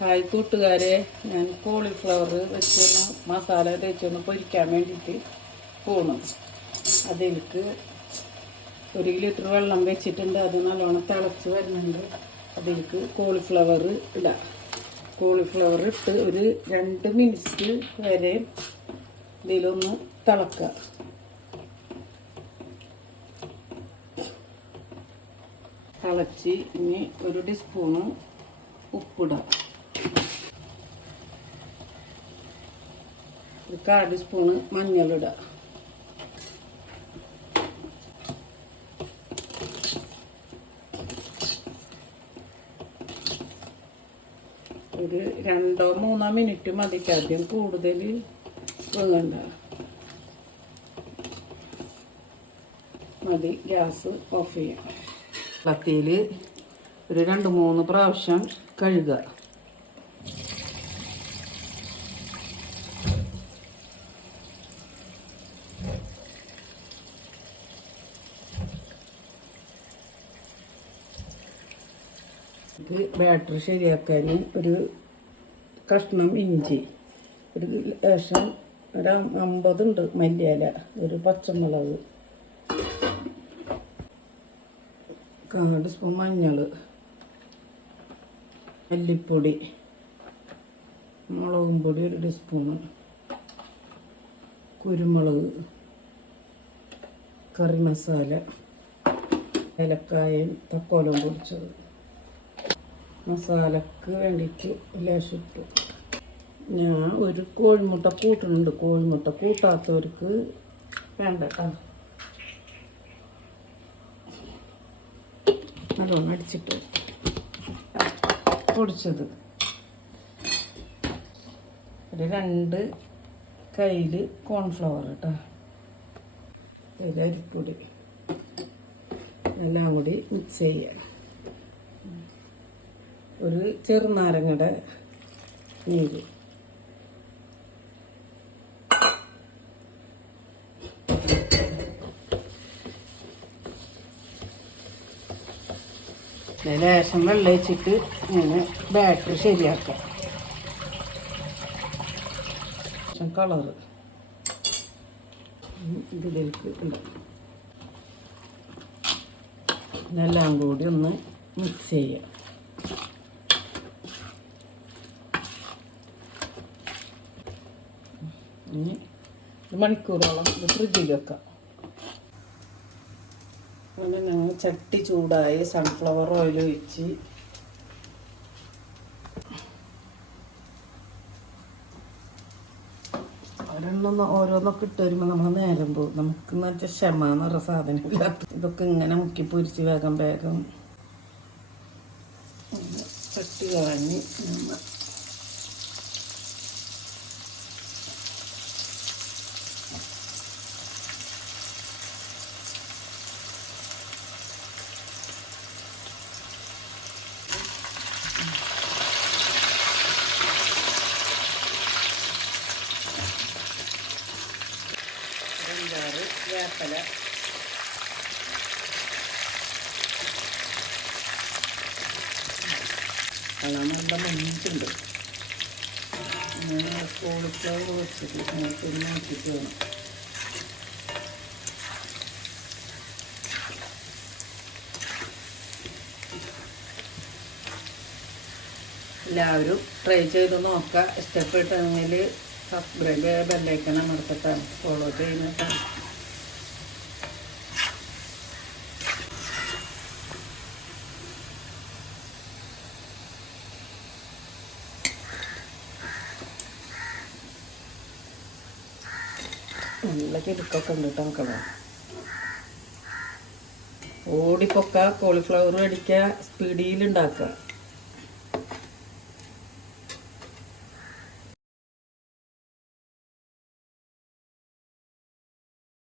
Hi കൂട്ടുകാരെ, ഞാൻ cauliflower വെച്ചൊന്ന് മസാല തേച്ചൊന്ന് പൊരിക്കാൻ വേണ്ടിയിട്ട് പോകണം. അതിലേക്ക് 1 ലിറ്റർ വെള്ളം വെച്ചിട്ടുണ്ട്. അത് നല്ലോണം തിളച്ച് വരുന്നുണ്ട്. അതിലേക്ക് കോളിഫ്ലവർ ഇടാം. കോളിഫ്ലവർ ഇട്ട് ഒരു 2 മിനിറ്റ് വരെ ഇതിലൊന്ന് തിളക്കുക. തിളച്ച് ഇനി 1 ടീസ്പൂണ് ഉപ്പിടാം. 1/4 ടീസ്പൂണ് മഞ്ഞളിടാം. ഒരു 2-3 മിനിറ്റ് മതിക്കാദ്യം, കൂടുതൽ വേണ്ട മതി. ഗ്യാസ് ഓഫ് ചെയ്യാം. വെള്ളത്തിൽ ഒരു 2-3 പ്രാവശ്യം കഴുകുക. ഇത് ബാറ്റർ ശരിയാക്കാൻ ഒരു കഷ്ണം ഇഞ്ചി, ഒരു ലേശം ഒരു 50 ഉണ്ട് മല്ലിയില, ഒരു പച്ചമുളക്, 1/4 ടീസ്പൂൺ മഞ്ഞൾ, മല്ലിപ്പൊടി, മുളകും പൊടി 1 ടീസ്പൂണ്, കുരുമുളക്, കറി മസാല, ഏലക്കായും തക്കോലം പൊടിച്ചത്. മസാലക്ക് വേണ്ടിയിട്ട് ലേശം ഇട്ടു. ഞാൻ ഒരു കോഴിമുട്ട കൂട്ടുന്നുണ്ട്. കോഴിമുട്ട കൂട്ടാത്തവർക്ക് വേണ്ട കേട്ടോ. നല്ലോണം അടിച്ചിട്ട് പൊടിച്ചത് ഒരു 2 കയ്യിൽ കോൺഫ്ലവർ കേട്ടോ. അതിൽ അരിപ്പൊടി എല്ലാം കൂടി മിക്സ് ചെയ്യുക. ഒരു ചെറുനാരങ്ങയുടെ നീര്, ലേശം വെള്ളം ഒഴിച്ചിട്ട് ഇങ്ങനെ ബാറ്ററി ശരിയാക്കാം. കളറ് ഇതിലേക്ക് ഉണ്ടാകും. ഇതെല്ലാം കൂടി ഒന്ന് മിക്സ് ചെയ്യാം. ഇനി 1 മണിക്കൂറോളം ഇത് ഫ്രിഡ്ജിൽ വെക്കാം. അങ്ങനെ ഞങ്ങൾ ചട്ടി ചൂടായി സൺഫ്ലവർ ഓയിൽ ഒഴിച്ച് ഓരോന്നൊക്കെ ഇട്ട് വരുമ്പോൾ നമ്മൾ നേരം പോകും. നമുക്ക് എന്ന് വെച്ചാൽ ക്ഷമ എന്ന് പറഞ്ഞ സാധനം ഇല്ലാത്ത. ഇതൊക്കെ ഇങ്ങനെ മുക്കി പൊരിച്ച് വേഗം ചട്ടി കളഞ്ഞ് വേപ്പല, നല്ല മഞ്ഞിട്ടുണ്ട്. അങ്ങനെ കോളിഫ്ലവർ വെച്ചിട്ട് നമുക്ക് നോക്കിയിട്ട് വേണം. എല്ലാവരും ട്രൈ ചെയ്ത് നോക്കുക. ഇഷ്ടപ്പെട്ടെങ്കിൽ സബ്സ്ക്രൈബ് ബെല്ലൈക്കൺ അമർത്തിട്ടാണ് ഫോളോ ചെയ്യുന്നതാണ്. നല്ല കിടുക്കൊക്കെ ഉണ്ട് കേട്ടോ മക്കളെ. ഓടിപ്പൊക്ക കോളിഫ്ലവർ അടിക്കുക, സ്പീഡിൽ ഉണ്ടാക്കുക.